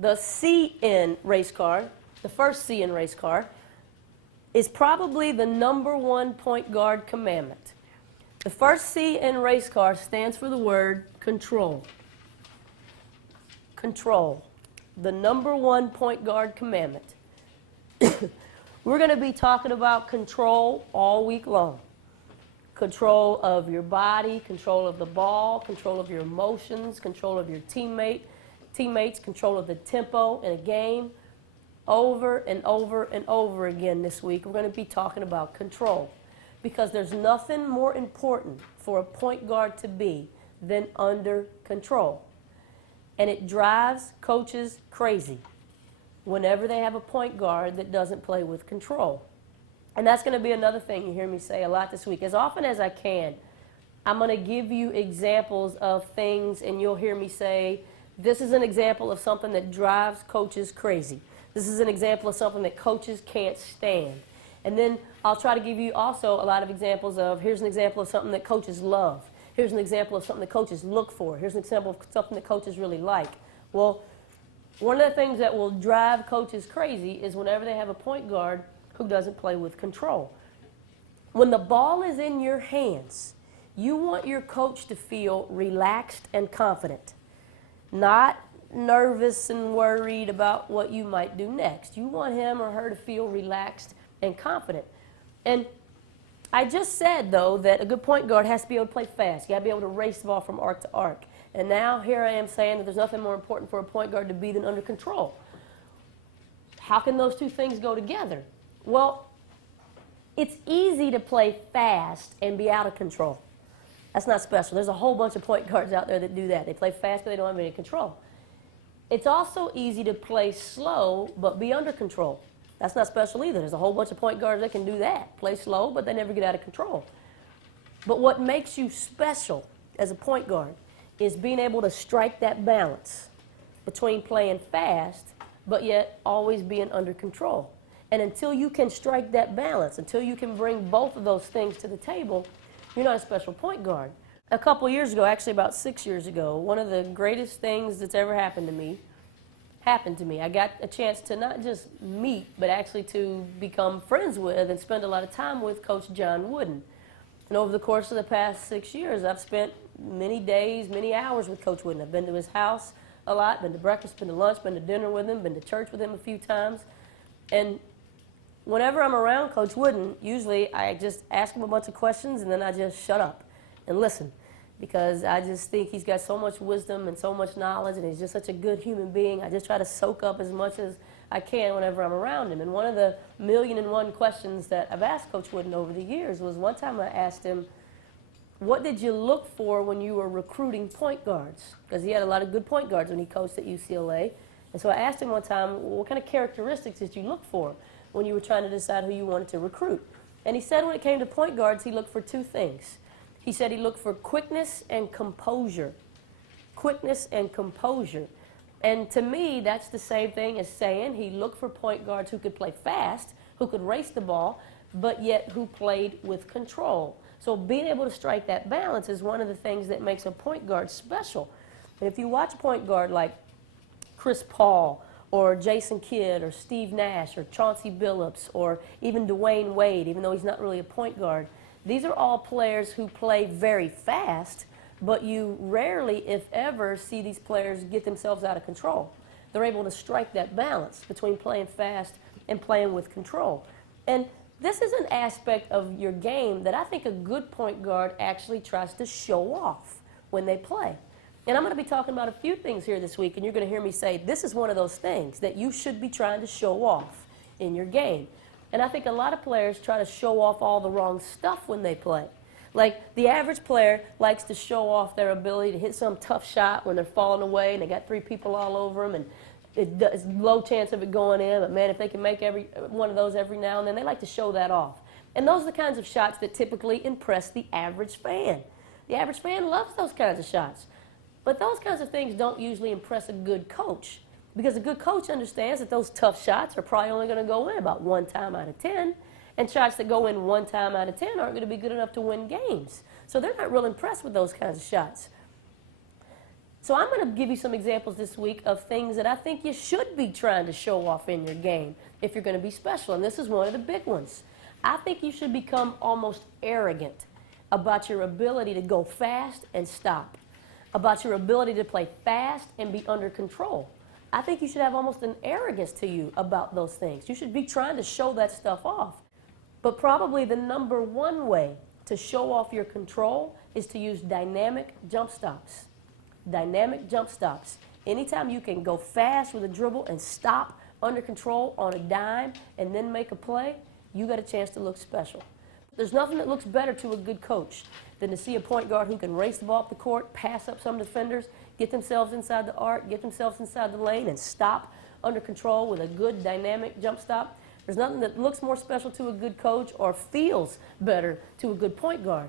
The C in race car, the first C in race car, is probably the #1 point guard commandment. The first C in race car stands for the word control. Control. The #1 point guard commandment. We're going to be talking about control all week long. Control of your body, control of the ball, control of your emotions, control of your teammates, control of the tempo in a game. Over and over and over again this week, we're going to be talking about control. Because there's nothing more important for a point guard to be than under control. And it drives coaches crazy whenever they have a point guard that doesn't play with control. And that's going to be another thing you hear me say a lot this week. As often as I can, I'm going to give you examples of things, and you'll hear me say, this is an example of something that drives coaches crazy. This is an example of something that coaches can't stand. And then I'll try to give you also a lot of examples of, here's an example of something that coaches love. Here's an example of something that coaches look for. Here's an example of something that coaches really like. Well, one of the things that will drive coaches crazy is whenever they have a point guard who doesn't play with control. When the ball is in your hands, you want your coach to feel relaxed and confident, not nervous and worried about what you might do next. You want him or her to feel relaxed and confident. And I just said, though, that a good point guard has to be able to play fast. You got to be able to race the ball from arc to arc. And now here I am saying that there's nothing more important for a point guard to be than under control. How can those two things go together? Well, it's easy to play fast and be out of control. That's not special. There's a whole bunch of point guards out there that do that. They play fast, but they don't have any control. It's also easy to play slow, but be under control. That's not special either. There's a whole bunch of point guards that can do that. Play slow, but they never get out of control. But what makes you special as a point guard is being able to strike that balance between playing fast, but yet always being under control. And until you can strike that balance, until you can bring both of those things to the table, you're not a special point guard. A couple years ago, actually about 6 years ago, one of the greatest things that's ever happened to me. I got a chance to not just meet, but actually to become friends with and spend a lot of time with Coach John Wooden. And over the course of the past 6 years, I've spent many days, many hours with Coach Wooden. I've been to his house a lot, been to breakfast, been to lunch, been to dinner with him, been to church with him a few times. And whenever I'm around Coach Wooden, usually I just ask him a bunch of questions and then I just shut up and listen. Because I just think he's got so much wisdom and so much knowledge, and he's just such a good human being. I just try to soak up as much as I can whenever I'm around him. And one of the 1,000,001 questions that I've asked Coach Wooden over the years was one time I asked him, what did you look for when you were recruiting point guards? Because he had a lot of good point guards when he coached at UCLA. And so I asked him one time, well, what kind of characteristics did you look for when you were trying to decide who you wanted to recruit? And he said when it came to point guards, he looked for two things. He said he looked for quickness and composure. Quickness and composure. And to me, that's the same thing as saying he looked for point guards who could play fast, who could race the ball, but yet who played with control. So being able to strike that balance is one of the things that makes a point guard special. And if you watch a point guard like Chris Paul or Jason Kidd or Steve Nash or Chauncey Billups or even Dwayne Wade, even though he's not really a point guard, these are all players who play very fast, but you rarely, if ever, see these players get themselves out of control. They're able to strike that balance between playing fast and playing with control. And this is an aspect of your game that I think a good point guard actually tries to show off when they play. And I'm going to be talking about a few things here this week, and you're going to hear me say this is one of those things that you should be trying to show off in your game. And I think a lot of players try to show off all the wrong stuff when they play. Like the average player likes to show off their ability to hit some tough shot when they're falling away and they got 3 people all over them and it's low chance of it going in. But man, if they can make every one of those every now and then, they like to show that off. And those are the kinds of shots that typically impress the average fan. The average fan loves those kinds of shots. But those kinds of things don't usually impress a good coach. Because a good coach understands that those tough shots are probably only going to go in about 1 time out of 10. And shots that go in 1 time out of 10 aren't going to be good enough to win games. So they're not real impressed with those kinds of shots. So I'm going to give you some examples this week of things that I think you should be trying to show off in your game if you're going to be special. And this is one of the big ones. I think you should become almost arrogant about your ability to go fast and stop, about your ability to play fast and be under control. I think you should have almost an arrogance to you about those things. You should be trying to show that stuff off. But probably the number one way to show off your control is to use dynamic jump stops. Dynamic jump stops. Anytime you can go fast with a dribble and stop under control on a dime and then make a play, you got a chance to look special. There's nothing that looks better to a good coach than to see a point guard who can race the ball up the court, pass up some defenders, get themselves inside the arc, get themselves inside the lane, and stop under control with a good dynamic jump stop. There's nothing that looks more special to a good coach or feels better to a good point guard.